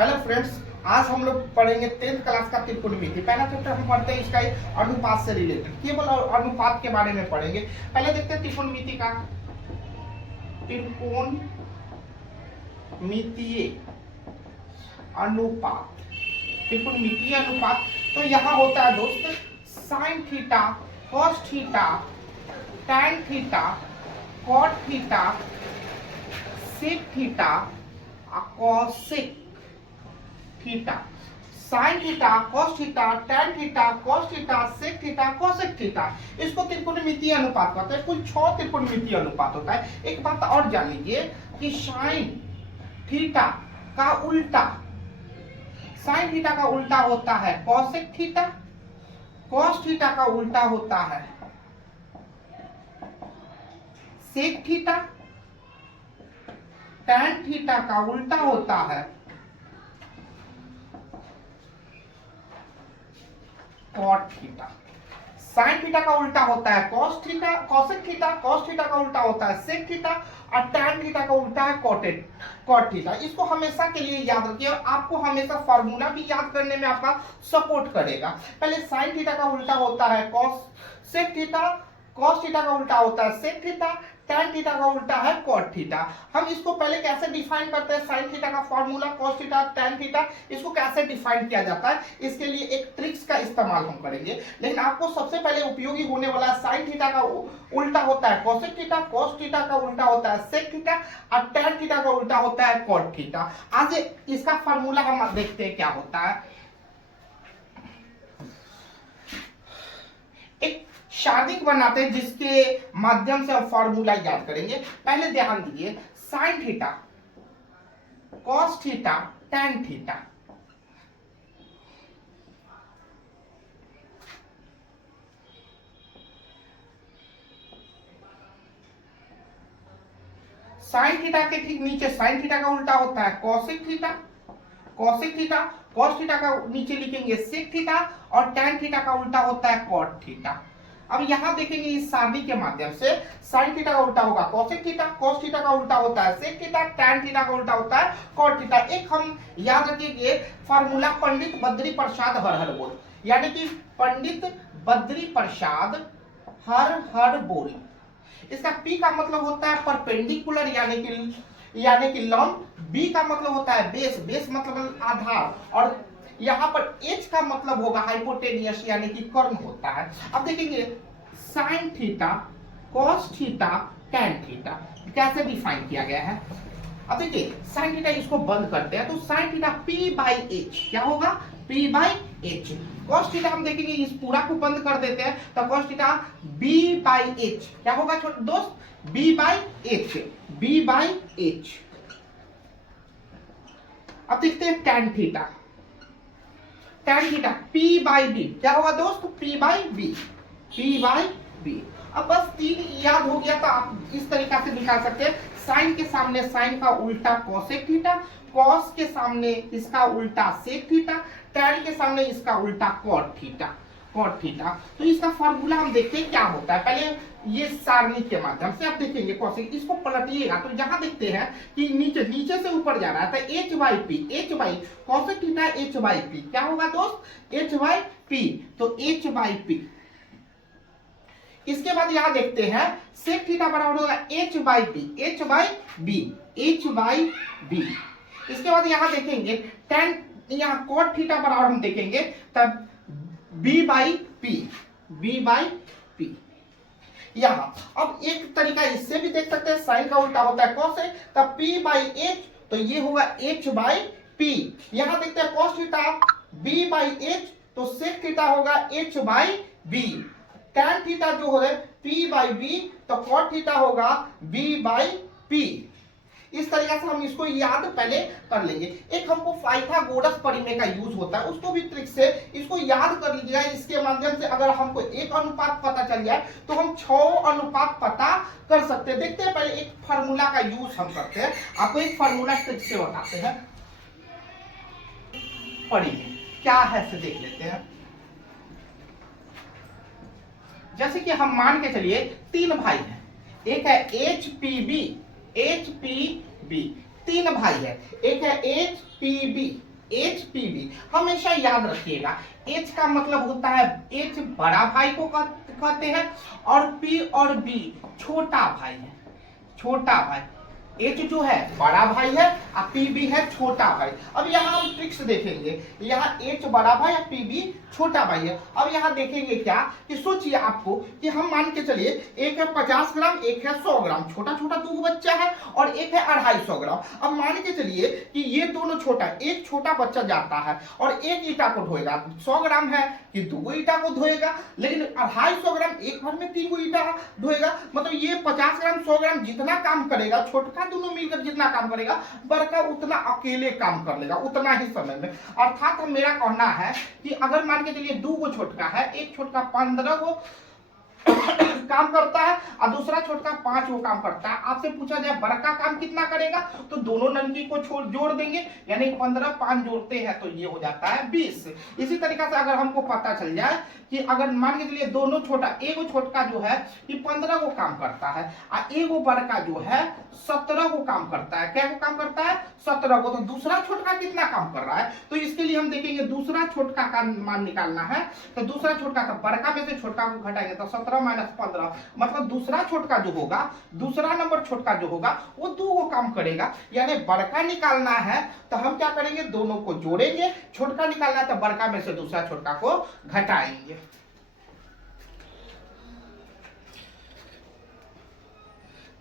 Hello friends, आज हम लोग पढ़ेंगे 10th क्लास का त्रिकोणमिति। पहला चैप्टर हम पढ़ते हैं इसका अनुपात से रिलेटेड, केवल अनुपात के बारे में पढ़ेंगे। पहले देखते हैं त्रिकोणमिति का। त्रिकोणमितीय अनुपात, त्रिकोणमितीय अनुपात। तो यहाँ होता है दोस्त sine theta, cos theta, tan theta, cot theta, sec theta, cosec theta. Sine theta, cos theta, tan theta, cos theta, sec theta, cosec theta. इसको त्रिकोणमितीय अनुपात कहते हैं। कुल 6 त्रिकोणमितीय अनुपात होता है। एक बात और जान लीजिए कि साइन थीटा का उल्टा, साइन थीटा का उल्टा होता है कोसेक थीटा, कॉस थीटा का उल्टा होता है सेक थीटा, टैन थीटा का उल्टा होता है कॉट थीटा। साइन थीटा का उल्टा होता है cos theta, cosec theta, cos theta का उल्टा होता है सेक थीटा और टैन थीटा का उल्टा है कॉट थीटा। इसको हमेशा के लिए याद रखिए और आपको हमेशा फार्मूला भी याद करने में आपका सपोर्ट करेगा। पहले साइन थीटा का उल्टा होता है कॉसेक थीटा, कॉस थीटा का उल्टा होता है सेक थीटा, टैन थीटा का उल्टा है कॉट थीटा। हम इसको पहले कैसे डिफाइन करते हैं? साइन थीटा का formula, cos theta, tan theta, इसको कैसे डिफाइन किया जाता है, इसके लिए एक ट्रिक्स का इस्तेमाल हम करेंगे। लेकिन आपको सबसे पहले उपयोगी होने वाला साइन थीटा का उल्टा होता है कॉसेक थीटा, कॉस थीटा का उल्टा होता है सेक थीटा और टैन थीटा का उल्टा होता है कॉट थीटा। आज इसका फॉर्मूला हम देखते हैं क्या होता है। एक शादिक बनाते हैं जिसके माध्यम से हम फॉर्मूला याद करेंगे। पहले ध्यान दीजिए, sign theta, cos theta, tan theta. Sine theta के ठीक नीचे साइन थीटा का उल्टा होता है cosec theta, cosec theta, cos theta का नीचे लिखेंगे सेक थीटा और टैन थीटा का उल्टा होता है कॉट थीटा। अब यहां देखेंगे इस सारणी के माध्यम से साइन थीटा का उल्टा होगा कॉसेक थीटा, कॉस थीटा का उल्टा होता है सेक थीटा, टैन थीटा का उल्टा होता है कॉट थीटा। एक हम याद रखिए फार्मूला पंडित बद्री प्रसाद हर हर बोल, यानी कि पंडित बद्री प्रसाद हर हर बोल। इसका पी का मतलब होता है परपेंडिकुलर यानी कि लंब, बी का मतलब होता है बेस, बेस मतलब आधार, और यहाँ पर एच का मतलब होगा हाइपोटेनियस यानी कि कर्ण होता है। अब देखेंगे sign theta, cos theta, tan theta कैसे डिफाइन किया गया है। अब देखिए साइन थीटा, इसको बंद करते हैं तो sine theta P by H क्या होगा, P by H. Cos theta हम देखेंगे इस पूरा को बंद कर देते हैं तो cos theta B by H क्या होगा छोटे दोस्त, B by H, B by H. अब देखते हैं tan theta, tan theta P by B क्या होगा दोस्त, P by B, P by B. अब बस 3 याद हो गया तो आप इस तरीका से निकाल सकते हैं। साइन के सामने साइन का उल्टा कॉसेक थीटा, कॉस के सामने इसका उल्टा सेक थीटा, टैन के सामने इसका उल्टा कॉट थीटा, कॉट थीटा। तो इसका फार्मूला हम देखते हैं क्या होता है। पहले ये सारणी के माध्यम से आप देखेंगे कॉसेक, इसको पलटिएगा तो यहां देखते हैं कि नीचे से ऊपर जा रहा है तो H by P, H by cosec theta H by P क्या होगा दोस्त, एच बाई पी, तो एच बाई पी। इसके बाद यहां देखते हैं सेक थीटा बराबर होगा H by B, H by B, H by B. इसके बाद यहां देखेंगे टैन, यहां कॉट थीटा बराबर हम देखेंगे तब B by P, B by P. यहां अब एक तरीका इससे भी देख सकते हैं, साइन का उल्टा होता है कॉस है तब पी बाई एच, तो ये होगा एच बाई पी। यहां देखते हैं cos theta B by H, तो सेक थीटा होगा H by B. Tan theta जो है पी बाई बी, तो कॉट थीटा होगा बी बाई पी। इस तरीके से हम इसको याद पहले कर लेंगे। एक हमको पाइथागोरस परिमेय का यूज होता है, उसको भी ट्रिक से इसको याद कर लीजिएगा। इसके माध्यम से अगर हमको एक अनुपात पता चल जाए तो हम 6 अनुपात पता कर सकते हैं। देखते हैं पहले एक फार्मूला का यूज हम करते हैं, आपको एक फार्मूला ट्रिक से बताते हैं। परिमेय क्या है से देख लेते हैं। जैसे कि हम मान के चलिए 3 भाई हैं, एक है H P B, H P B, 3 भाई है, एक है H P B, H P B हमेशा याद रखिएगा, एच का मतलब होता है, एच बड़ा भाई को कहते हैं और पी और बी छोटा भाई है, छोटा भाई। एच जो है बड़ा भाई है और पी बी है छोटा भाई। अब यहाँ हम ट्रिक्स देखेंगे, यहाँ एच बड़ा भाई और पी बी छोटा भाई है। अब यहाँ देखेंगे क्या कि सोचिए आपको कि हम मान के चलिए एक है 50 ग्राम, एक है 100 ग्राम, छोटा छोटा दो बच्चा है और एक है 250 ग्राम। अब मान के चलिए कि ये दोनों छोटा, एक छोटा बच्चा जाता है और एक ईटा को ढोएगा, 100 ग्राम है कि 2 ईटा को ढोएगा, लेकिन 250 ग्राम एक भर में 3 ईटा ढोएगा। मतलब ये 50 ग्राम 100 ग्राम जितना काम करेगा, छोटका दोनों मिलकर जितना काम करेगा, बड़का उतना अकेले काम कर लेगा उतना ही समय में। अर्थात मेरा कहना है कि अगर मान के चलिए 2 गो छोटका है, एक छोटका 15 गो काम करता है और दूसरा छोटका 5 गो काम करता है। आपसे पूछा जाए बड़का काम कितना करेगा, तो दोनों ननकी को जोड़ देंगे, यानी 15 5 जोड़ते हैं तो ये हो जाता है 20। इसी तरीके से अगर हमको पता चल जाए कि अगर मान के चलिए दोनों छोटा, एगो छोटका जो है कि 15 को काम करता है और एगो बड़का जो है 17 को काम करता है। क्या को काम करता है? 17 को। तो दूसरा छोटका कितना काम कर रहा है, तो इसके लिए हम देखेंगे दूसरा छोटका का मान निकालना है। तो दूसरा छोटका, तो बड़का में से छोटका को घटाएंगे तो 17 माइनस 15, मतलब दूसरा छोटका जो होगा, दूसरा नंबर छोटका जो होगा वो 2 को काम करेगा। यानी बड़का निकालना है तो हम क्या करेंगे, दोनों को जोड़ेंगे। छोटका निकालना है तो बड़का में से दूसरा छोटका को घटाएंगे।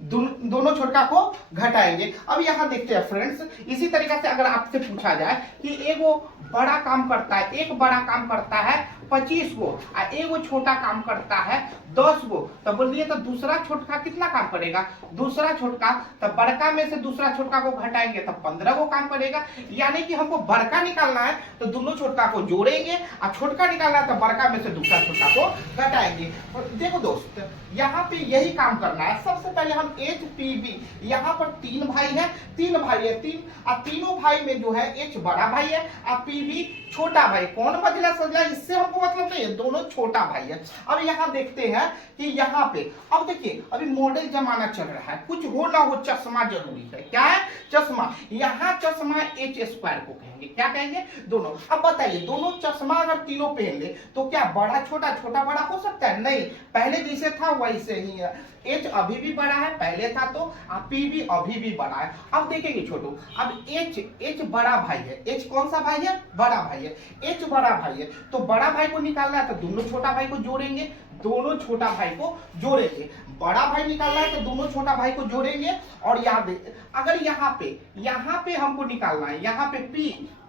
दोनों छोटका को घटाएंगे। अब यहां देखते हैं फ्रेंड्स, इसी तरीके से अगर आपसे पूछा जाए कि एगो बड़ा काम करता है, एक बड़ा काम करता है 25 गो और एगो छोटा काम करता है 10 गो, तो बोलिए तो दूसरा छोटका कितना काम करेगा? दूसरा छोटका, तो बड़का में से दूसरा छोटका को घटाएंगे तो 15 को काम करेगा। यानी कि हमको बड़का निकालना है तो दोनों छोटका को जोड़ेंगे और छोटका निकालना है तो बड़का में से दूसरा छोटका को घटाएंगे। और देखो दोस्त, यहाँ पे यही काम करना है। सबसे पहले हम एच पी बी, यहाँ पर 3 भाई है, 3 भाई है, 3 और तीनों भाई में जो है एच बड़ा भाई है और पी बी छोटा भाई। कौन बदला सजला, इससे हमको मतलब नहीं है, दोनों छोटा भाई है। अब यहाँ देखते हैं कि यहाँ पे, अब देखिए अभी मॉडल जमाना चल रहा है, कुछ हो ना हो चश्मा जरूरी है। क्या है? चश्मा। यहाँ चश्मा एच स्क्वायर को कहेंगे, क्या कहेंगे? दोनों। अब बताइए, दोनों चश्मा अगर तीनों पहन ले तो क्या बड़ा छोटा, छोटा बड़ा हो सकता है? नहीं, पहले जैसे था वैसे ही है। एच अभी भी बड़ा है, पहले था तो, पी भी अभी भी बड़ा है। अब देखेंगे छोटू, अब एच बड़ा भाई है। एच कौन सा भाई है? बड़ा भाई है। एच बड़ा भाई है तो बड़ा भाई को निकालना है तो दोनों छोटा भाई को जोड़ेंगे, दोनों छोटा भाई को जोड़ेंगे। बड़ा भाई निकालना है तो दोनों छोटा भाई को जोड़ेंगे। और याद, अगर यहाँ पे हमको निकालना है, यहाँ पे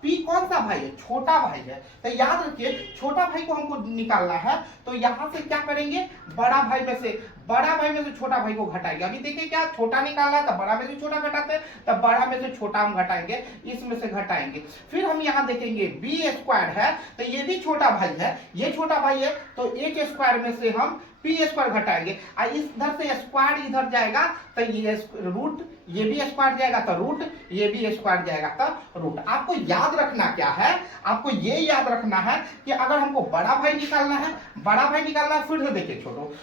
पी कौन सा भाई है? छोटा भाई है। तो याद रखिए, छोटा भाई को हमको निकालना है तो यहाँ से क्या करेंगे, बड़ा भाई में से छोटा भाई को घटाएंगे। अभी देखिए क्या, छोटा निकालना है तो बड़ा में से छोटा घटाते हैं, तो बड़ा में से छोटा हम घटाएंगे, इसमें से घटाएंगे। फिर हम यहाँ देखेंगे बी स्क्वायर है तो ये भी छोटा भाई है, ये छोटा भाई है तो एच स्क्वायर में से हम पी स्क्वायर घटाएंगे। और इधर से स्क्वायर इधर जाएगा तो ये रूट, ये भी स्क्वायर जाएगा तो रूट, ये भी स्क्वायर जाएगा तो रूट। आपको याद रखना क्या है, आपको ये याद रखना है कि अगर हमको बड़ा भाई निकालना है, फिर से देखिए छोटो,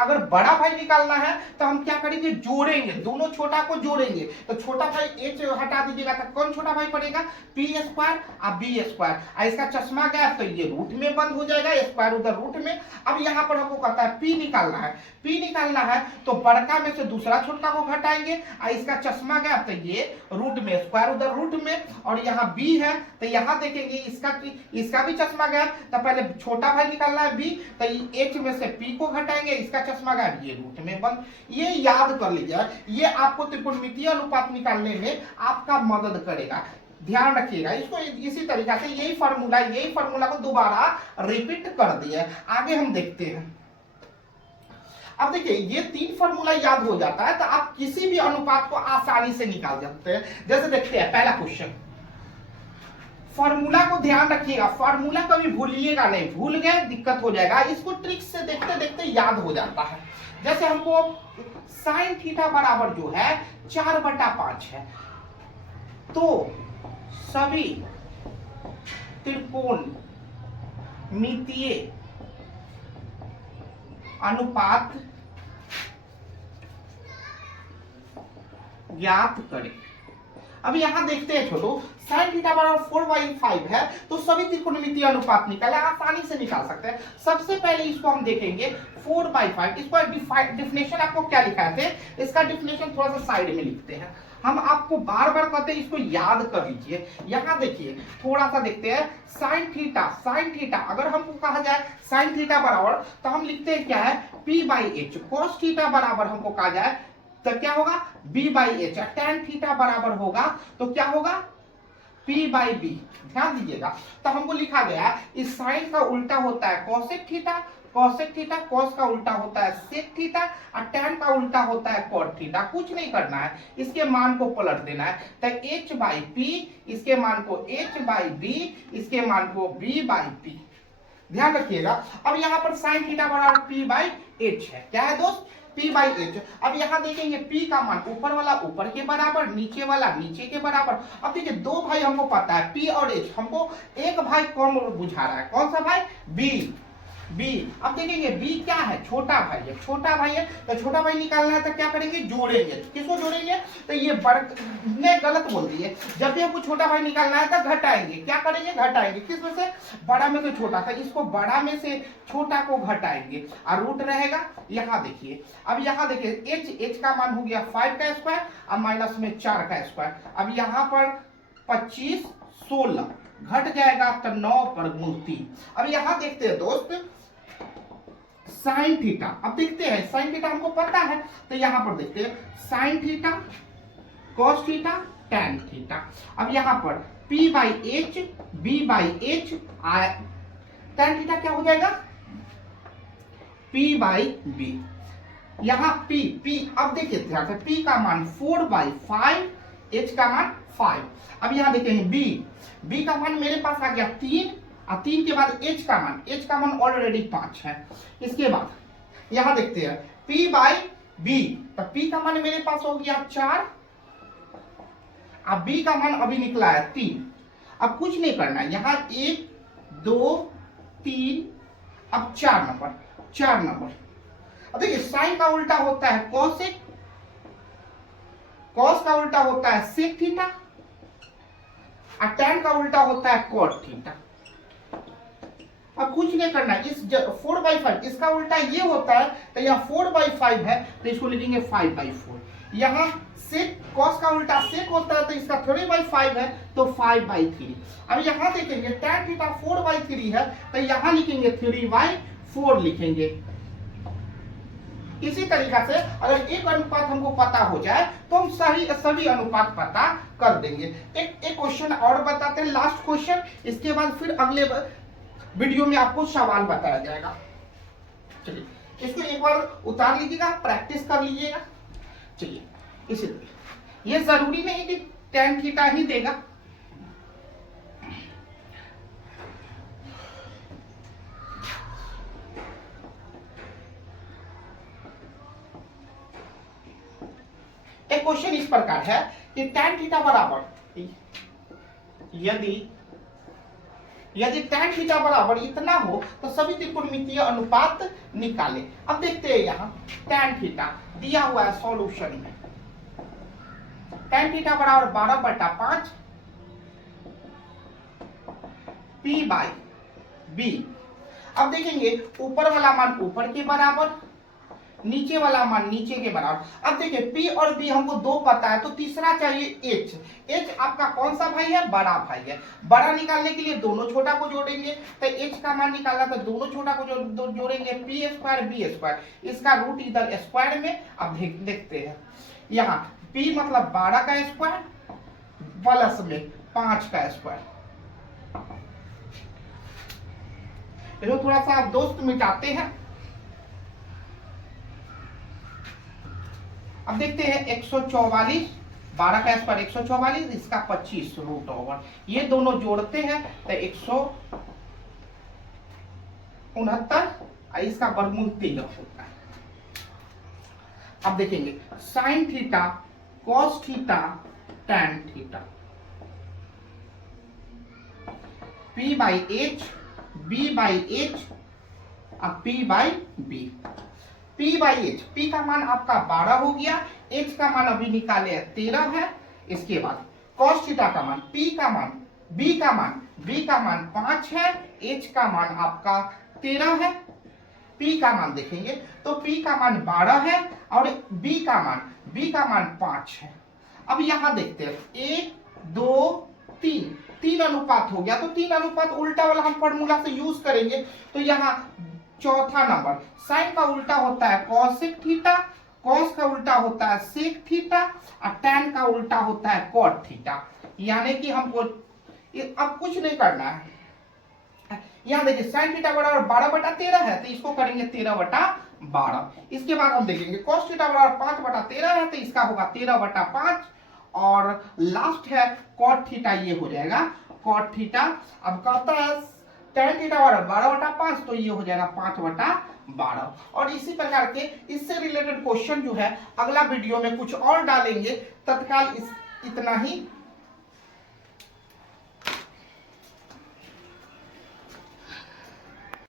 अगर बड़ा भाई निकालना है तो हम क्या करेंगे, जोड़ेंगे, दोनों छोटा को जोड़ेंगे। तो छोटा भाई एच हटा दीजिएगा तो कौन छोटा भाई पड़ेगा? पी स्क्वायर और बी स्क्वायर। इसका चश्मा गया तो ये रूट में बंद हो जाएगा, स्क्वायर उधर रूट में। अब यहाँ पर हमको कहता है पी निकालना है तो बड़का में से दूसरा छोटका को घटाएंगे और इसका चश्मा गया तो ये रूट में, स्क्वायर उधर रूट में। और यहाँ बी है तो यहाँ देखेंगे इसका भी चश्मा गया तो पहले छोटा भाई निकालना है बी, तो एच में से पी को घटाएंगे, इसका चश्मा गया ये रूट में बंद। ये याद कर लीजिए, ये आपको त्रिकोणमितीय अनुपात निकालने में आपका मदद करेगा। ध्यान रखिएगा इसको। इसी तरीके से यही फार्मूला को दोबारा रिपीट कर दिया। आगे हम देखते हैं। अब देखिए, ये 3 फार्मूला याद हो जाता है तो आप किसी भी अनुपात को आसानी से निकाल सकते हैं। जैसे देखते हैं पहला क्वेश्चन, फार्मूला को ध्यान रखिएगा, फार्मूला कभी भूलिएगा नहीं, भूल गए दिक्कत हो जाएगा। इसको ट्रिक से देखते देखते याद हो जाता है। जैसे हमको साइन थीटा बराबर जो है 4/5 है, तो सभी त्रिकोणमितीय अनुपात ज्ञात करें। अब यहाँ देखते हैं छोटो, sin थीटा बराबर 4/5 है, तो सभी त्रिकोणमितीय अनुपात निकाले आसानी से निकाल सकते हैं। सबसे पहले इसको हम देखेंगे 4/5। इसको डिफिनेशन आपको क्या लिखाए थे, इसका डिफिनेशन थोड़ा सा साइड में लिखते हैं। हम आपको बार बार कहते हैं इसको याद कर लीजिए। यहाँ देखिए थोड़ा सा देखते हैं, sin थीटा अगर हमको कहा जाए sin थीटा बराबर, तो हम लिखते हैं क्या है p/h। cos थीटा बराबर हमको कहा जाए तो क्या होगा b/h। tan थीटा बराबर होगा तो क्या होगा p/b। ध्यान दीजिएगा, तो हमको लिखा गया इस साइन का उल्टा होता है cosec थीटा, cos का उल्टा होता है sec थीटा और tan का उल्टा होता है cot थीटा। कुछ नहीं करना है, इसके मान को पलट देना है। तो h/p, इसके मान को h/b, इसके मान को b/p। ध्यान रखिएगा। अब यहाँ पर sin थीटा बराबर p/h है। क्या है दोस्त, p/h। अब यहाँ देखेंगे p का मान ऊपर वाला ऊपर के बराबर, नीचे वाला नीचे के बराबर। अब देखिए दो भाई हमको पता है p और h, हमको एक भाई कौन बुझा रहा है, कौन सा भाई b। अब देखेंगे b क्या है, छोटा भाई है, छोटा भाई है तो छोटा भाई निकालना है तो क्या करेंगे, जोड़ेंगे। किसको जोड़ेंगे, तो ये ने गलत बोल दिए। जब भी हमको छोटा भाई निकालना है तो घटाएंगे। क्या करेंगे, घटाएंगे। किस में से, बड़ा में से छोटा, था इसको बड़ा में से छोटा को घटाएंगे और रूट रहेगा। यहाँ देखिए, अब यहाँ देखिए h का मान हो गया 5 का स्क्वायर और माइनस में 4 का स्क्वायर। अब यहाँ पर 25 16 घट जाएगा तो 9 पर गुण 3। अब यहाँ देखते हैं दोस्त साइन थीटा। अब देखते हैं साइन थीटा हमको पता है, तो यहां पर देखते हैं sign theta, cos theta, tan theta. अब यहां पर p/h, b/h, टैन थीटा क्या हो जाएगा p/b। यहां p अब देखिए ध्यान से, p का मान 4/5, h का मान 5। अब यहां देखेंगे b का मान मेरे पास आ गया 3 और 3 के बाद h का मान ऑलरेडी 5 है। इसके बाद यहां देखते हैं p/b, तो p का मान मेरे पास हो गया 4 और b का मान अभी निकला है 3। अब कुछ नहीं करना है, यहाँ 1 2 3, अब 4 नंबर। अब देखिए साइन का उल्टा होता है cosec, cos का उल्टा होता है sec थीटा और tan का उल्टा होता है cot थीटा। अब कुछ नहीं करना, इस 4/5 इसका उल्टा ये होता है, तो यहाँ 4/5 है तो इसको लिखेंगे 5/4। यहाँ sec cos का उल्टा sec होता है तो इसका 3/5 है तो 5/3। अब यहाँ देखेंगे tan थीटा 4/3 है तो यहाँ लिखेंगे 3/4 लिखेंगे। इसी तरीका से अगर एक अनुपात हमको पता हो जाए तो हम सभी अनुपात पता कर देंगे। एक क्वेश्चन और बताते हैं, लास्ट क्वेश्चन, इसके बाद फिर अगले वीडियो में आपको सवाल बताया जाएगा। चलिए इसको एक बार उतार लीजिएगा, प्रैक्टिस कर लीजिएगा। चलिए इसलिए ये जरूरी नहीं कि tan थीटा ही देगा। एक क्वेश्चन इस प्रकार है कि tan थीटा बराबर, यदि tan थीटा बराबर इतना हो तो सभी त्रिकोणमितीय अनुपात निकालें। अब देखते हैं यहाँ tan थीटा दिया हुआ है सॉल्यूशन में। tan थीटा बराबर 12/5 p/b। अब देखेंगे ऊपर वाला मान ऊपर के बराबर, नीचे वाला मान नीचे के बराबर। अब देखिए p और b हमको दो पता है तो तीसरा चाहिए h आपका कौन सा भाई है, बड़ा भाई है। बड़ा निकालने के लिए दोनों छोटा को जोड़ेंगे, तो h का मान निकालना तो दोनों छोटा को जोड़ेंगे, p² b², इसका रूट इधर स्क्वायर में। अब देखते हैं यहाँ p मतलब 12 का स्क्वायर प्लस में 5 का स्क्वायर। इसको थोड़ा सा आप दोस्त मिटाते हैं। अब देखते हैं 144, 12 का स्क्वायर 144, इसका 25 रूट ओवर, ये दोनों जोड़ते हैं तो 169, इसका वर्गमूल 13 होता है। अब देखेंगे sign theta, cos theta, tan theta, p/h, b/h और p/b। p/h, p का मान आपका 12 हो गया, h का मान अभी निकाले 13 है। इसके बाद कॉस थीटा का मान, पी का मान, बी का मान, बी का मान 5 है, एच का मान आपका 13 है। पी का मान देखेंगे तो पी का मान 12 है और बी का मान 5 है। अब यहां देखते हैं 1 2 3, 3 अनुपात हो गया, तो 3 अनुपात उल्टा वाला हम फॉर्मूला से यूज करेंगे। तो यहाँ चौथा नंबर, साइन का उल्टा होता है कॉसेक थीटा, कॉस का उल्टा होता है सेक थीटा और टैन का उल्टा होता है कॉट थीटा। यानी कि हमको अब कुछ नहीं करना है। यहाँ देखिए साइन थीटा बराबर 12/13 है, तो इसको करेंगे 13/12। इसके बाद हम देखेंगे cos थीटा बराबर 5/13 है, तो इसका होगा 13/5 और लास्ट है cot थीटा, ये हो जाएगा cot थीटा। अब कहता है tan थीटा बराबर 12/5, तो ये हो जाएगा 5/12। और इसी प्रकार के इससे रिलेटेड क्वेश्चन जो है अगला वीडियो में कुछ और डालेंगे। तत्काल इतना ही।